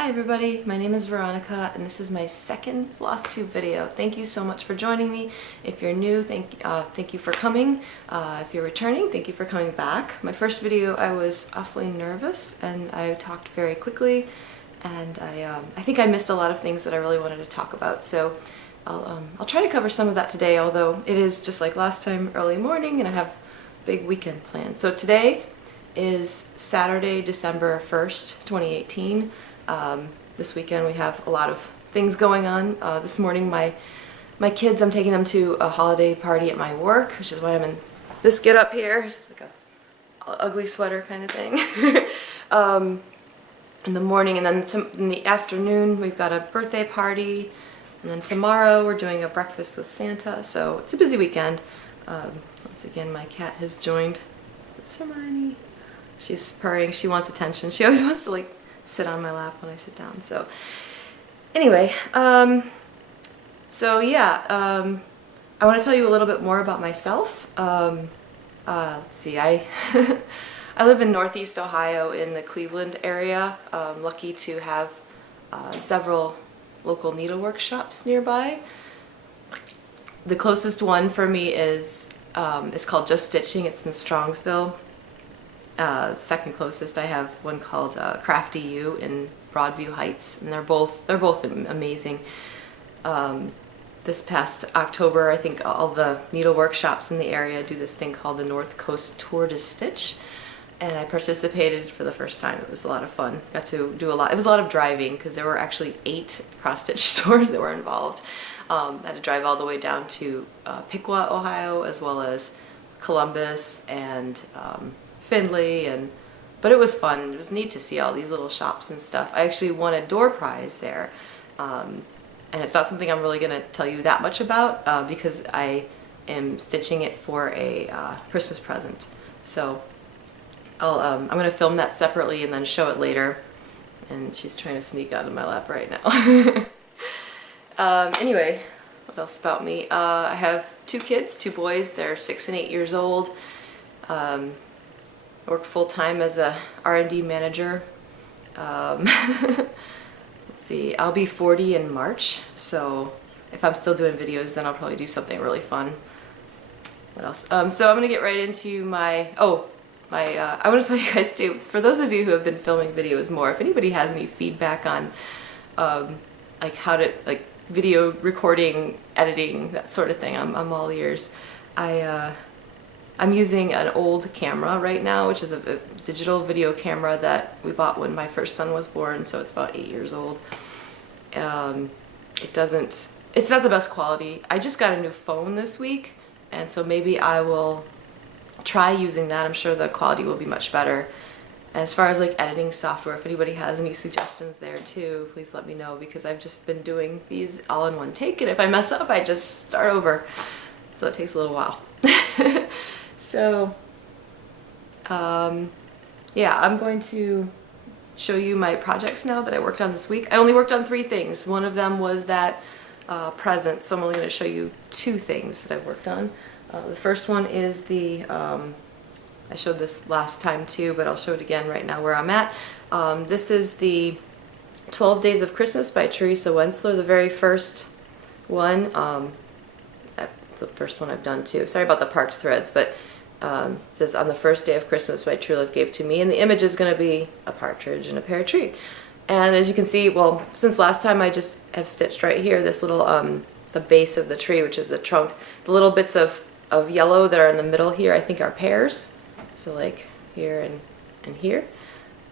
Hi everybody, my name is Veronica and this is my second Flosstube video. Thank you so much for joining me. If you're new, thank you for coming. If you're returning, thank you for coming back. My first video I was awfully nervous and I talked very quickly and I think I missed a lot of things that I really wanted to talk about. So I'll try to cover some of that today, although it is just like last time, early morning, and I have big weekend plans. So today is Saturday, December 1st, 2018. This weekend we have a lot of things going on. This morning my kids, I'm taking them to a holiday party at my work, which is why I'm in this get up here. It's just like a ugly sweater kind of thing. In the morning, and then in the afternoon we've got a birthday party, and then tomorrow we're doing a breakfast with Santa, so it's a busy weekend. Once again my cat has joined. It's Hermione. She's purring, she wants attention. She always wants to like sit on my lap when I sit down. So anyway, I want to tell you a little bit more about myself. Let's see, I live in Northeast Ohio in the Cleveland area. I'm lucky to have several local needlework shops nearby. The closest one for me is it's called Just Stitching. It's in Strongsville. Second closest, I have one called Crafty U in Broadview Heights, and they're both amazing. This past October, I think all the needlework shops in the area do this thing called the North Coast Tour to Stitch, and I participated for the first time. It was a lot of fun. Got to do a lot. It was a lot of driving because there were actually 8 cross-stitch stores that were involved. I had to drive all the way down to Piqua, Ohio, as well as Columbus and Findlay, but it was fun. It was neat to see all these little shops and stuff. I actually won a door prize there, and it's not something I'm really going to tell you that much about because I am stitching it for a Christmas present. So I'm going to film that separately and then show it later. And she's trying to sneak out of my lap right now. Anyway, what else about me? I have 2 kids, 2 boys. They're 6 and 8 years old. I work full-time as a R&D manager. Let's see, I'll be 40 in March, so if I'm still doing videos, then I'll probably do something really fun. What else? So I'm gonna get right into I want to tell you guys too, for those of you who have been filming videos more, if anybody has any feedback on like how to, like video recording, editing, that sort of thing, I'm all ears. I'm using an old camera right now, which is a digital video camera that we bought when my first son was born, so it's about 8 years old. It's not the best quality. I just got a new phone this week, and so maybe I will try using that. I'm sure the quality will be much better. As far as like editing software, if anybody has any suggestions there too, please let me know, because I've just been doing these all in one take, and if I mess up, I just start over. So it takes a little while. So, yeah, I'm going to show you my projects now that I worked on this week. I only worked on 3 things. One of them was that present, so I'm only going to show you 2 things that I've worked on. The first one is I showed this last time too, but I'll show it again right now where I'm at. This is the 12 Days of Christmas by Teresa Wentzler, the very first one. The first one I've done too. Sorry about the parked threads, but it says, "On the first day of Christmas, my true love gave to me," and the image is going to be a partridge and a pear tree. And as you can see, well, since last time I just have stitched right here this little the base of the tree, which is the trunk. The little bits of yellow that are in the middle here, I think, are pears. So like here and here.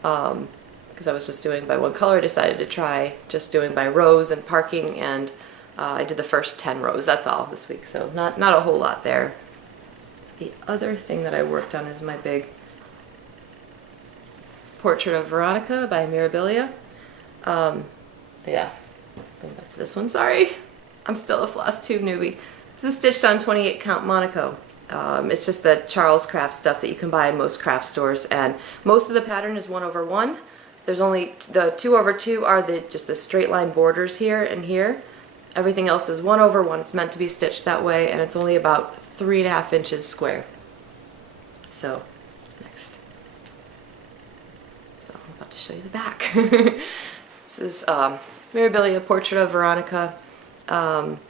Because I was just doing by one color, I decided to try just doing by rows and parking, and I did the first 10 rows, that's all this week, so not a whole lot there. The other thing that I worked on is my big portrait of Veronica by Mirabilia. Yeah, going back to this one, sorry. I'm still a Flosstube newbie. This is stitched on 28 count Monaco. It's just the Charles Craft stuff that you can buy in most craft stores, and most of the pattern is 1/1. There's only, the 2/2 are just the straight line borders here and here. Everything else is 1/1. It's meant to be stitched that way, and it's only about 3.5 inches square. So, next. So I'm about to show you the back. This is Mirabilia Portrait of Veronica. I'm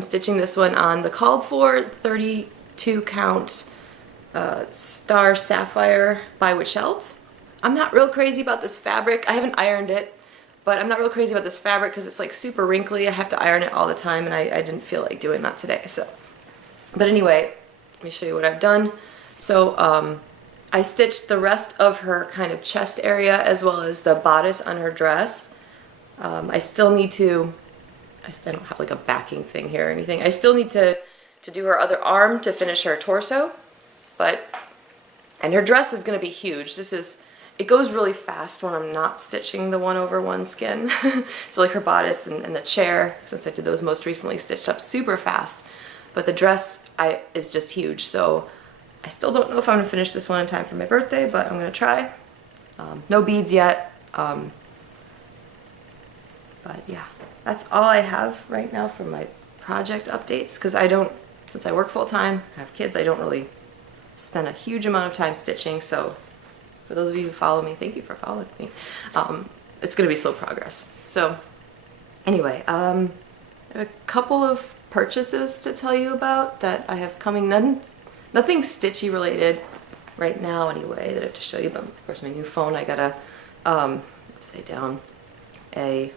stitching this one on the called for 32 count Star Sapphire by Wichelt. I'm not real crazy about this fabric. I haven't ironed it, but I'm not real crazy about this fabric because it's like super wrinkly. I have to iron it all the time, and I didn't feel like doing that today. So, but anyway, let me show you what I've done. So I stitched the rest of her kind of chest area as well as the bodice on her dress. I still need to, I don't have like a backing thing here or anything. I still need to do her other arm to finish her torso, and her dress is going to be huge. It goes really fast when I'm not stitching the 1/1 skin. So like her bodice and the chair, since I did those most recently, stitched up super fast. But the dress is just huge, so I still don't know if I'm going to finish this one in time for my birthday, but I'm going to try. No beads yet. But yeah, that's all I have right now for my project updates, because since I work full time, I have kids, I don't really spend a huge amount of time stitching, so for those of you who follow me, thank you for following me. It's going to be slow progress. So anyway, I have a couple of purchases to tell you about that I have coming. Nothing stitchy related right now anyway that I have to show you, but of course my new phone, I got a, upside down, a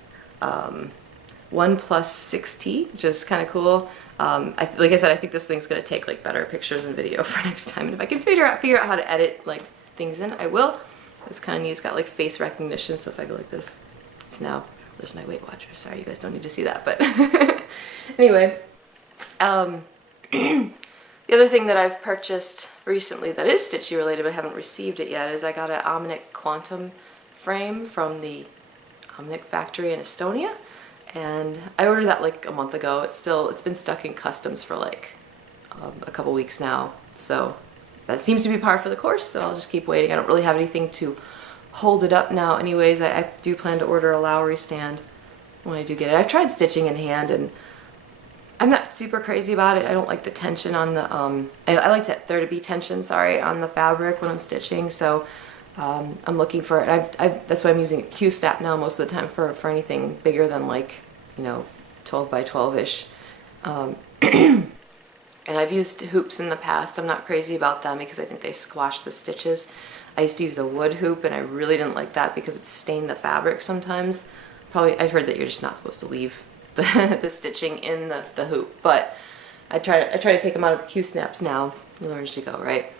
OnePlus 6T, which is kind of cool. Like I said, I think this thing's going to take like better pictures and video for next time, and if I can figure out how to edit like things in, I will. It's kind of neat. It's got like face recognition, so if I go like this, it's now, there's my Weight Watcher. Sorry, you guys don't need to see that, but anyway. The other thing that I've purchased recently that is stitchy related but haven't received it yet is I got an Omnic Quantum frame from the Omnic factory in Estonia, and I ordered that like a month ago. It's been stuck in customs for like a couple weeks now, so that seems to be par for the course, so I'll just keep waiting. I don't really have anything to hold it up now anyways. I do plan to order a Lowry stand when I do get it. I've tried stitching in hand, and I'm not super crazy about it. I don't like the tension on the, I like there to be tension, sorry, on the fabric when I'm stitching, so I'm looking for it. That's why I'm using a Q-snap now most of the time for anything bigger than like, 12 by 12-ish. And I've used hoops in the past. I'm not crazy about them because I think they squash the stitches. I used to use a wood hoop, and I really didn't like that because it stained the fabric sometimes. I've heard that you're just not supposed to leave the stitching in the hoop, but I try to take them out of Q-snaps now. You learn as you go, right?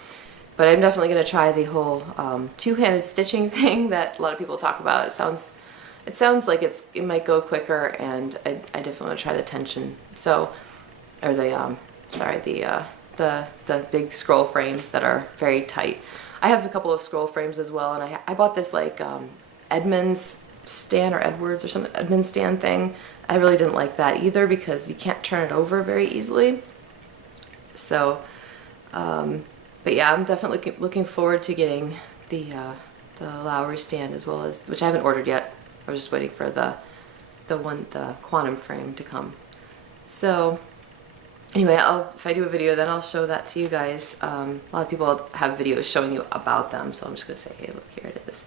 But I'm definitely going to try the whole two-handed stitching thing that a lot of people talk about. It sounds like it might go quicker, and I definitely want to try the tension. So, or the the big scroll frames that are very tight. I have a couple of scroll frames as well, and I bought this like Edmunds stand, or Edwards or something, Edmunds stand thing. I really didn't like that either because you can't turn it over very easily. So, but yeah, I'm definitely looking forward to getting the Lowry stand as well as, which I haven't ordered yet. I was just waiting for the quantum frame to come. So anyway, if I do a video, then I'll show that to you guys. A lot of people have videos showing you about them, so I'm just gonna say, hey, look, here it is.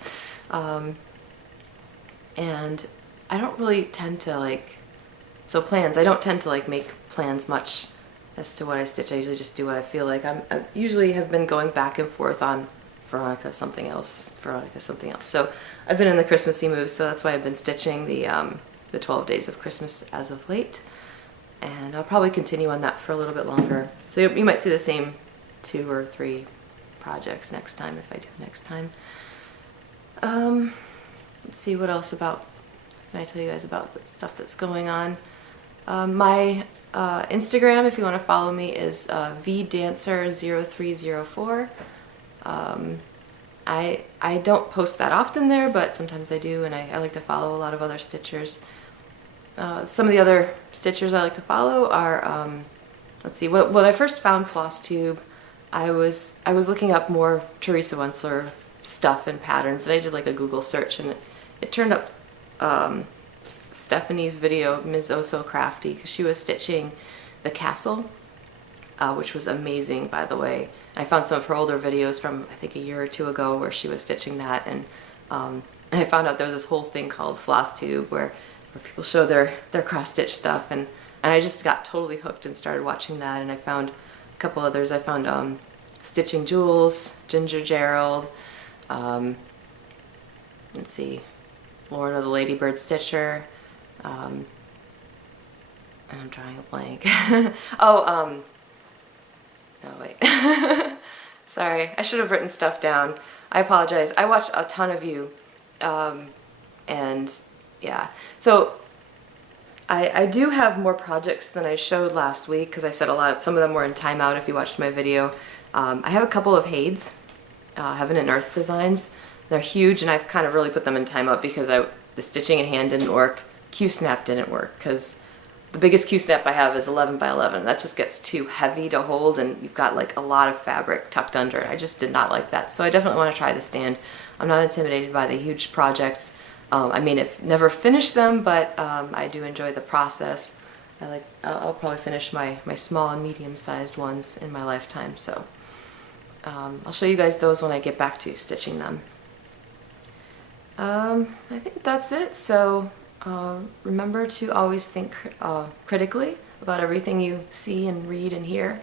And I don't really tend to like, plans, I don't tend to like make plans much as to what I stitch. I usually just do what I feel like. I usually have been going back and forth on Veronica something else. So I've been in the Christmassy mood, so that's why I've been stitching the 12 days of Christmas as of late. And I'll probably continue on that for a little bit longer. So you might see the same 2 or 3 projects next time if I do next time. Let's see what else can I tell you guys about the stuff that's going on. My Instagram, if you want to follow me, is vdancer0304. I don't post that often there, but sometimes I do, and I like to follow a lot of other stitchers. Some of the other stitchers I like to follow are, let's see, when I first found Flosstube, I was looking up more Teresa Wentzler stuff and patterns, and I did like a Google search, and it turned up Stephanie's video, Ms. Oh So Crafty, because she was stitching the castle, which was amazing, by the way. I found some of her older videos from, I think, a year or 2 ago where she was stitching that, and And I found out there was this whole thing called Flosstube where people show their cross-stitch stuff, and I just got totally hooked and started watching that. And I found a couple others. I found Stitching Jules, Ginger Gerald, let's see, Lorna the Ladybird Stitcher, and I'm drawing a blank. Oh, no wait, sorry, I should have written stuff down. I apologize. I watched a ton of you, and yeah, so I do have more projects than I showed last week because I said some of them were in timeout if you watched my video. I have a couple of Hades, Heaven and Earth designs. They're huge, and I've kind of really put them in timeout because the stitching in hand didn't work. Q-snap didn't work because the biggest Q-snap I have is 11 by 11. That just gets too heavy to hold, and you've got like a lot of fabric tucked under it. I just did not like that, so I definitely want to try the stand. I'm not intimidated by the huge projects. I mean, I've never finished them, but I do enjoy the process. I'll probably finish my small and medium-sized ones in my lifetime, so I'll show you guys those when I get back to stitching them. I think that's it. So remember to always think critically about everything you see and read and hear.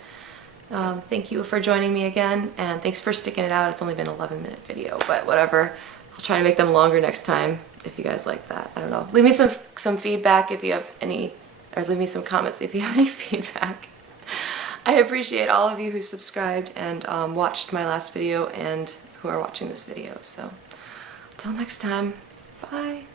Thank you for joining me again, and thanks for sticking it out. It's only been an 11-minute video, but whatever. I'll try to make them longer next time if you guys like that. I don't know. Leave me some feedback if you have any, or leave me some comments if you have any feedback. I appreciate all of you who subscribed and watched my last video and who are watching this video. So until next time, bye.